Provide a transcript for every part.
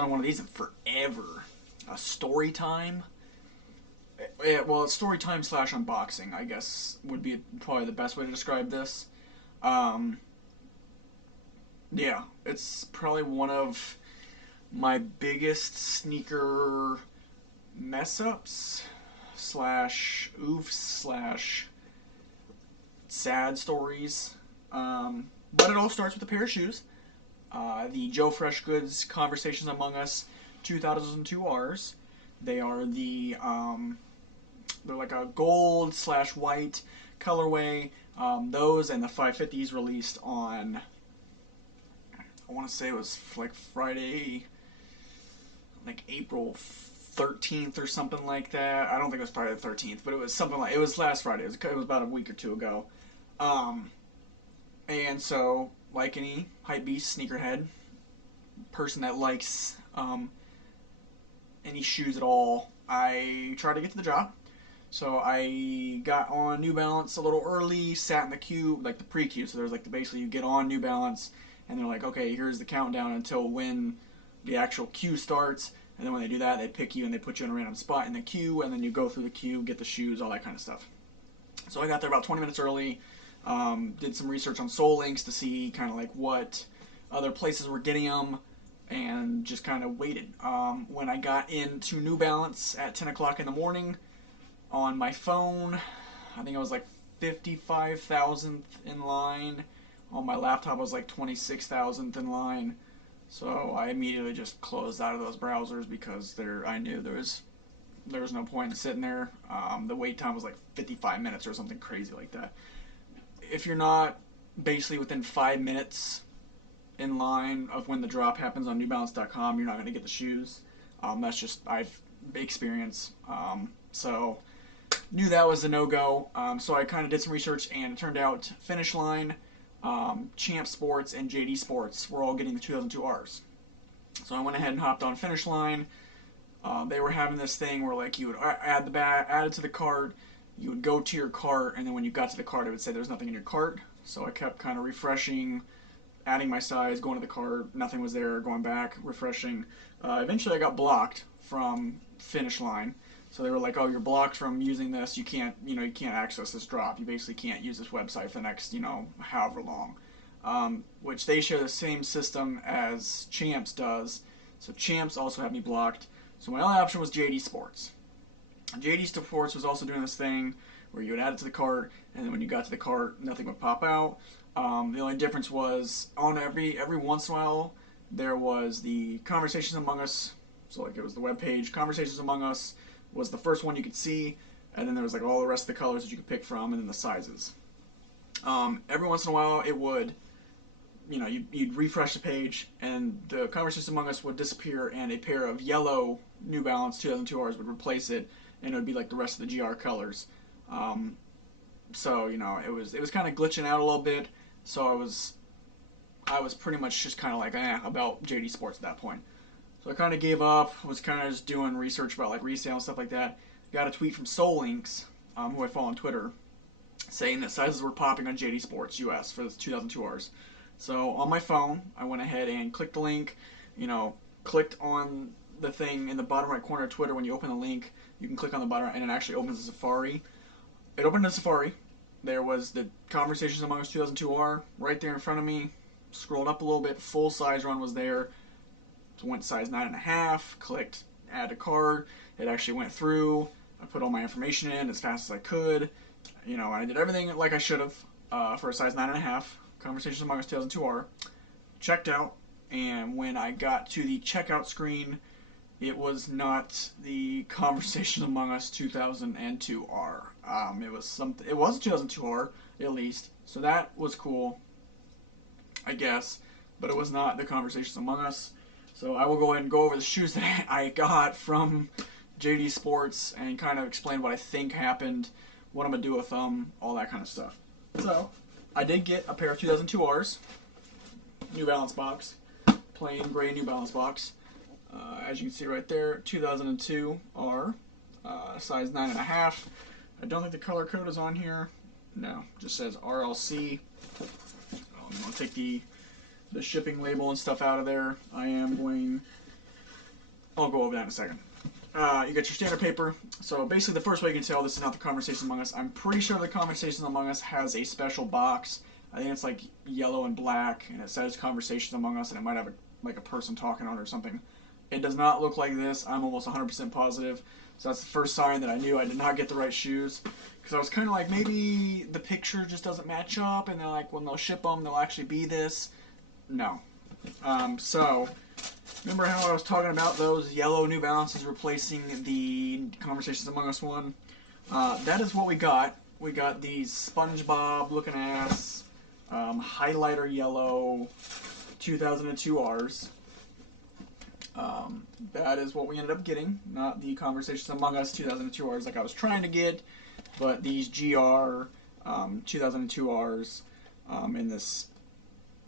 done one of these in forever. Story time. Well, it's story time slash unboxing, I guess, would be probably the best way to describe this. Um, yeah, it's probably one of my biggest sneaker mess ups slash oofs slash sad stories. But it all starts with a pair of shoes. The Joe Freshgoods Conversations Among Us 2002 Rs. They are they're like a gold slash white colorway. Those and the 550s released on, I want to say it was like Friday, like April 13th or something like that. I don't think it was Friday the 13th, but it was something like, it was last Friday. It was about a week or two ago. Um, and so, like any hypebeast sneakerhead person that likes any shoes at all, I try to get to the job. So I got on New Balance a little early, sat in the queue, like the pre-queue. So there's like basically you get on New Balance, and they're like, okay, here's the countdown until when the actual queue starts. And then when they do that, they pick you and they put you in a random spot in the queue, and then you go through the queue, get the shoes, all that kind of stuff. So I got there about 20 minutes early, did some research on Soul Links to see kind of like what other places were getting them, and just kind of waited. When I got into New Balance at 10 o'clock in the morning, on my phone, I think I was like 55,000th in line. On my laptop, I was like 26,000th in line. So I immediately just closed out of those browsers because I knew there was no point in sitting there. The wait time was like 55 minutes or something crazy like that. If you're not basically within 5 minutes in line of when the drop happens on NewBalance.com, you're not going to get the shoes. That's just I've experience. So knew that was a no-go. So I kind of did some research, and it turned out Finish Line, Champ Sports, and JD Sports were all getting the 2002 Rs. So I went ahead and hopped on Finish Line. They were having this thing where like you would add it to the cart, you would go to your cart, and then when you got to the cart, it would say there's nothing in your cart. So I kept kind of refreshing, adding my size, going to the cart, nothing was there, going back, refreshing. Eventually I got blocked from Finish Line. So they were like, "Oh, you're blocked from using this. You can't access this drop. You basically can't use this website for the next, however long." Which they share the same system as Champs does. So Champs also had me blocked. So my only option was JD Sports. JD Sports was also doing this thing where you would add it to the cart, and then when you got to the cart, nothing would pop out. The only difference was on every once in a while there was the Conversations Among Us. So like it was the web page. Conversations Among Us was the first one you could see, and then there was like all the rest of the colors that you could pick from, and then the sizes. Every once in a while, it would, you'd refresh the page, and the Conversations Among Us would disappear, and a pair of yellow New Balance 2002 Rs would replace it, and it would be like the rest of the GR colors. So it was kind of glitching out a little bit. So I was pretty much just kind of like about JD Sports at that point. So I kind of gave up, was kind of just doing research about like resale and stuff like that. Got a tweet from Soul Links, who I follow on Twitter, saying that sizes were popping on JD Sports US for the 2002 Rs. So on my phone, I went ahead and clicked the link, clicked on the thing in the bottom right corner of Twitter. When you open the link, you can click on the bottom right, and it actually opens a Safari. It opened in Safari. There was the Conversations Among Us 2002 R right there in front of me. Scrolled up a little bit, full size run was there. So went size 9.5, clicked add to cart. It actually went through. I put all my information in as fast as I could. I did everything like I should have for a size 9.5. Conversations Among Us 2002 R. Checked out, and when I got to the checkout screen, it was not the Conversations Among Us 2002 R. It was something. It was a 2002 R at least, so that was cool, I guess. But it was not the Conversations Among Us. So I will go ahead and go over the shoes that I got from JD Sports and kind of explain what I think happened, what I'm going to do with them, all that kind of stuff. So I did get a pair of 2002 Rs, New Balance box, plain gray New Balance box. As you can see right there, 2002 R, size 9.5. I don't think the color code is on here. No, just says RLC. I'm going to take the shipping label and stuff out of there. I am going I'll go over that in a second. You got your standard paper. So basically, the first way you can tell this is not the Conversations Among Us. I'm pretty sure the Conversations Among Us has a special box. I think it's like yellow and black, and it says Conversations Among Us, and it might have like a person talking on it or something. It does not look like this. I'm almost 100% positive. So that's the first sign that I knew I did not get the right shoes. Because I was kind of like, maybe the picture just doesn't match up, and they're like, when they'll ship them, they'll actually be this. No. So remember how I was talking about those yellow New Balances replacing the Conversations Among Us one? That is what we got. We got these SpongeBob looking ass highlighter yellow 2002 Rs. That is what we ended up getting, not the Conversations Among Us 2002 Rs like I was trying to get, but these GR 2002 Rs in this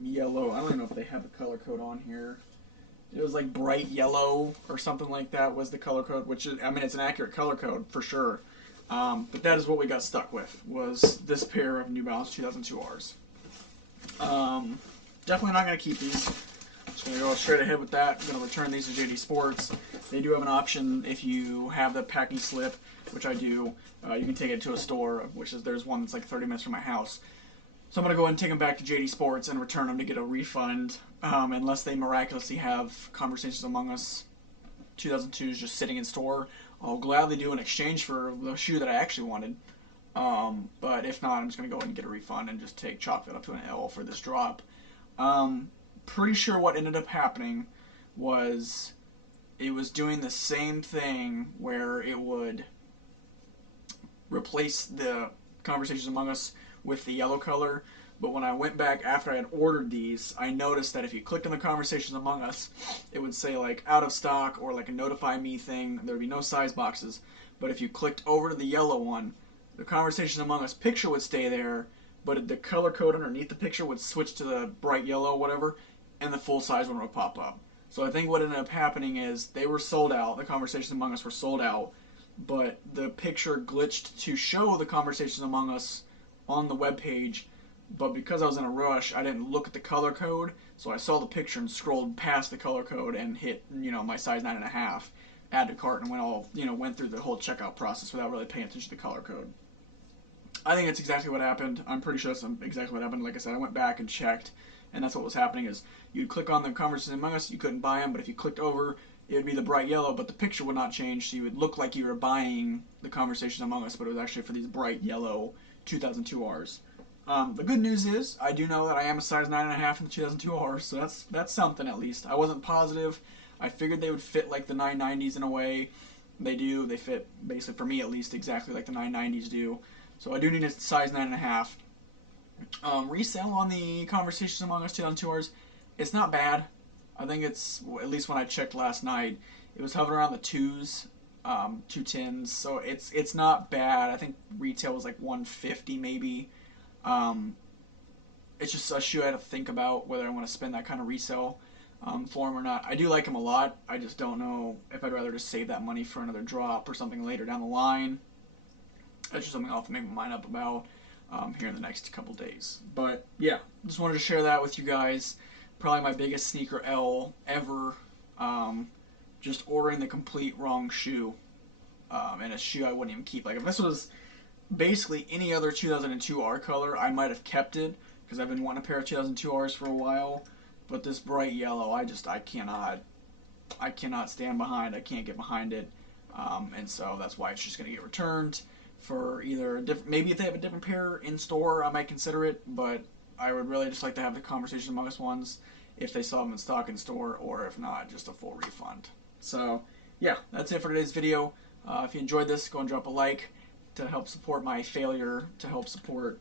yellow. I don't even know if they have the color code on here. It was like bright yellow or something like that was the color code, which is, I mean, it's an accurate color code for sure. But that is what we got stuck with, was this pair of New Balance 2002 Rs. Definitely not going to keep these. Just going to go straight ahead with that. I'm going to return these to JD Sports. They do have an option if you have the packing slip, which I do. You can take it to a store, which is, there's one that's like 30 minutes from my house. So I'm going to go ahead and take them back to JD Sports and return them to get a refund, unless they miraculously have Conversations Among Us 2002s just sitting in store. I'll gladly do an exchange for the shoe that I actually wanted. But if not, I'm just going to go ahead and get a refund and just chalk that up to an L for this drop. Pretty sure what ended up happening was it was doing the same thing where it would replace the Conversations Among Us with the yellow color, but when I went back after I had ordered these, I noticed that if you clicked on the Conversations Among Us, it would say like out of stock or like a notify me thing. There would be no size boxes, but if you clicked over to the yellow one, the Conversations Among Us picture would stay there, but the color code underneath the picture would switch to the bright yellow, whatever, and the full size one would pop up. So I think what ended up happening is they were sold out. The Conversations Among Us were sold out, but the picture glitched to show the Conversations Among Us on the web page, but because I was in a rush, I didn't look at the color code, so I saw the picture and scrolled past the color code and hit, my size 9.5, add to cart, and went through the whole checkout process without really paying attention to the color code. I think that's exactly what happened. I'm pretty sure that's exactly what happened. Like I said, I went back and checked, and that's what was happening is you'd click on the Conversations Among Us, you couldn't buy them, but if you clicked over, it would be the bright yellow, but the picture would not change, so you would look like you were buying the Conversations Among Us, but it was actually for these bright yellow 2002 Rs. The good news is, I do know that I am a size 9.5 in the 2002 Rs, so that's something at least. I wasn't positive. I figured they would fit like the 990s in a way. They do. They fit, basically for me at least, exactly like the 990s do. So I do need a size 9.5. Resale on the Conversations Among Us 2002 Rs, it's not bad. I think it's, at least when I checked last night, it was hovering around the 2s. 210s, so it's not bad. I think retail was like 150 maybe. It's just a shoe I had to think about whether I want to spend that kind of resale for them or not. I do like them a lot. I just don't know if I'd rather just save that money for another drop or something later down the line. That's just something I'll have to make my mind up about here in the next couple days. But yeah, just wanted to share that with you guys. Probably my biggest sneaker L ever. Just ordering the complete wrong shoe, and a shoe I wouldn't even keep. Like if this was basically any other 2002 R color, I might have kept it because I've been wanting a pair of 2002 Rs for a while. But this bright yellow, I cannot stand behind. I can't get behind it, and so that's why it's just going to get returned for either a different. Maybe if they have a different pair in store, I might consider it. But I would really just like to have the Conversation Among Us ones if they saw them in stock in store, or if not, just a full refund. So, yeah, that's it for today's video. If you enjoyed this, go and drop a like to help support my failure, to help support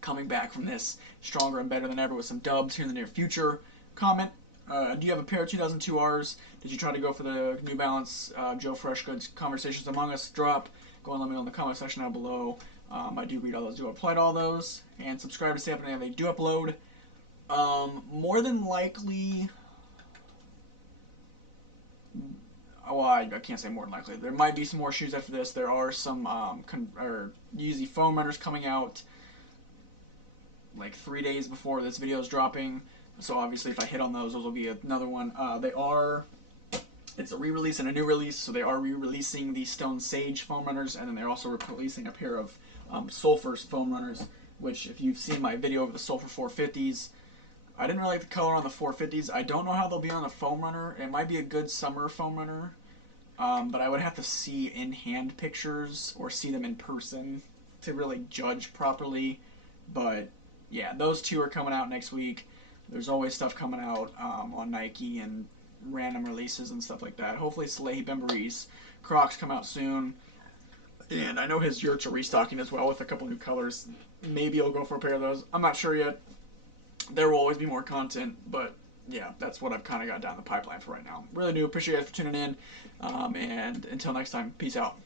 coming back from this stronger and better than ever with some dubs here in the near future. Comment, do you have a pair of 2002 Rs? Did you try to go for the New Balance Joe Freshgoods Conversations Among Us drop? Go and let me know in the comment section down below. I do read all those, do apply to all those, and subscribe to stay up to date when they do upload. More than likely, well, I can't say more than likely. There might be some more shoes after this. There are some Yeezy foam runners coming out like 3 days before this video is dropping. So obviously, if I hit on those will be another one. They are It's a re-release and a new release, so they are re-releasing the Stone Sage foam runners, and then they're also releasing a pair of Sulphur foam runners, which if you've seen my video of the Sulphur 450s, I didn't really like the color on the 450s. I don't know how they'll be on the foam runner. It might be a good summer foam runner, but I would have to see in-hand pictures or see them in person to really judge properly. But yeah, those two are coming out next week. There's always stuff coming out on Nike and random releases and stuff like that. Hopefully, Salehi Bembury's Crocs come out soon. And I know his yurts are restocking as well with a couple new colors. Maybe I'll go for a pair of those. I'm not sure yet. There will always be more content, but yeah, that's what I've kind of got down the pipeline for right now. Really do appreciate you guys for tuning in. And until next time, peace out.